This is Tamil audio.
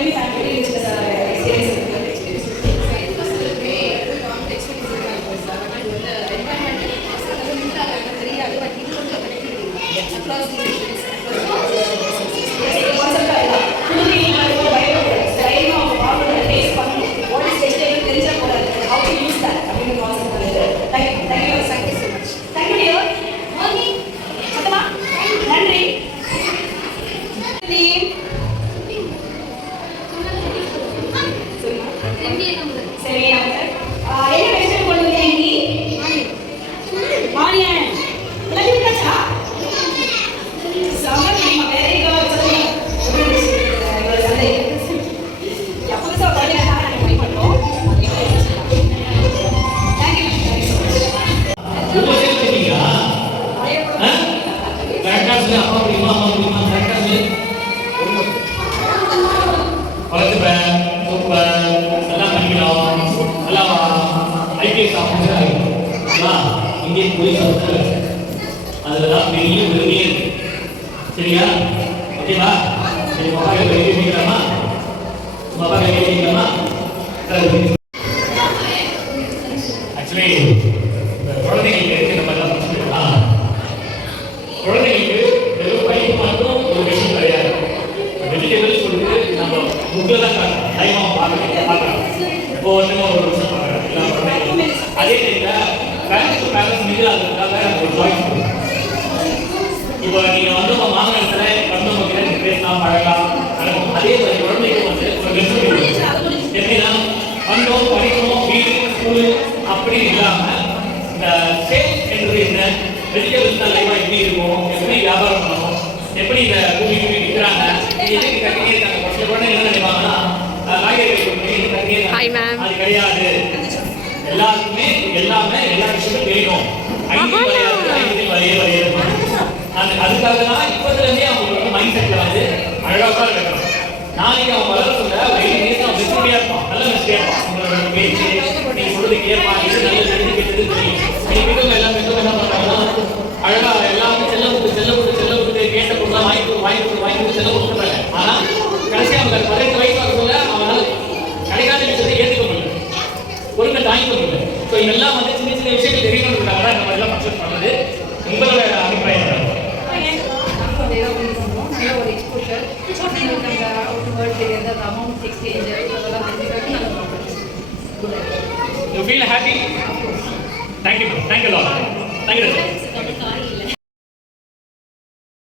Tell me frankly, which is experience. Indian police அதெல்லாம் பெரிய உரிமையே இருக்கு. சரியா? ஓகேவா? சரி, பாப்பா வெளியே போய்க்கலாமா? பாப்பா வெளியே போய்க்கலாமா? ஆக்சுவலி குழந்தைங்களுக்கு நம்ம எல்லாம் படிச்சுக்கலாம். குழந்தைங்களுக்கு வெறும் படிப்பு மட்டும் ஒரு விஷயம் கிடையாது. வெஜிடபிள்ஸ் வந்து நம்ம புக்கில் தான் டைமாக பார்க்கலாம். இப்போ வந்து ஒரு விஷயம் பார்க்குறோம் எல்லா குழந்தைங்களும். அதே நேரத்தில் பேரண்ட்ஸ் டு பேரண்ட்ஸ் மிங்கிளாகிறதுக்காக ஒரு ஜாயின் பண்ணுவோம். இப்போ நீங்கள் வந்து உங்கள் மாநிலத்தில் வந்து உங்ககிட்ட பேசலாம், பழகலாம், நடக்கும். அதே மாதிரி குழந்தைக்கு வந்து ஒரு ரெஸ்பான்சிபிலிட்டி எப்படின்னா வந்தோம், படிக்கணும், வீடு, ஸ்கூலு அப்படி இல்லாமல் இந்த சேல்ஸ் என்று என்ன வெஜிடபிள்ஸ் தான் லைவாக எப்படி இருக்கும், எப்படி வியாபாரம் பண்ணணும், எப்படி இந்த பூமி விற்கிறாங்க, எதுக்கு கட்டினே இருக்காங்க. ஒரு சில குழந்தைங்க என்ன நினைப்பாங்கன்னா காய்கறிகள் கட்டினே அது கிடையாது. எல்லாருக்குமே எல்லாமே எல்லா விஷயமும் தெரியணும். அதுக்காக தான் இப்போதுலேருந்தே அவங்களுக்கு மைண்ட் செட்டில் வந்து அழகாக இருக்கணும். நாளைக்கு அவன் வளர சொல்ல அவன் மெச்சூரியாக இருப்பான், நல்ல மெச்சூரியாக இருப்பான். உங்களோட பேச்சு நீங்கள் சொல்றது கேட்பான், இது நல்லது எது கெட்டது தெரியும். நீங்கள் வீட்டுக்கு எல்லாம் மெச்சூர் என்ன பண்ணுறாங்கன்னா அழகாக எல்லாமே செல்ல கொடுத்து கேட்ட பொருளாக வாங்கி கொடுத்து செல்ல கொடுத்துறாங்க. ஆனால் கடைசி அவங்க 18 வயசு வர சொல்ல அவனால் கிடைக்காத விஷயத்தை ஏற்றுக்க முடியல, ஒருங்க தாங்கிக்க முடியல. ஸோ இதெல்லாம் வந்து சின்ன சின்ன விஷயங்கள் தெரியணுன்றதுக்காக தான் நம்ம எல்லாம் பர்ச்சேஸ் பண்ணுறது. உங்களோட அபிப்பிராயம் ஒரு எக்ஸ்போஷர் நம்ம வேர்ல்ட் தெரியாது, அந்த அமௌண்ட் எக்ஸ்சேஞ்ச் அதெல்லாம் தெரிஞ்சுக்கிறது நல்ல property. You feel happy? Thank you. Thank you a lot. Thank you.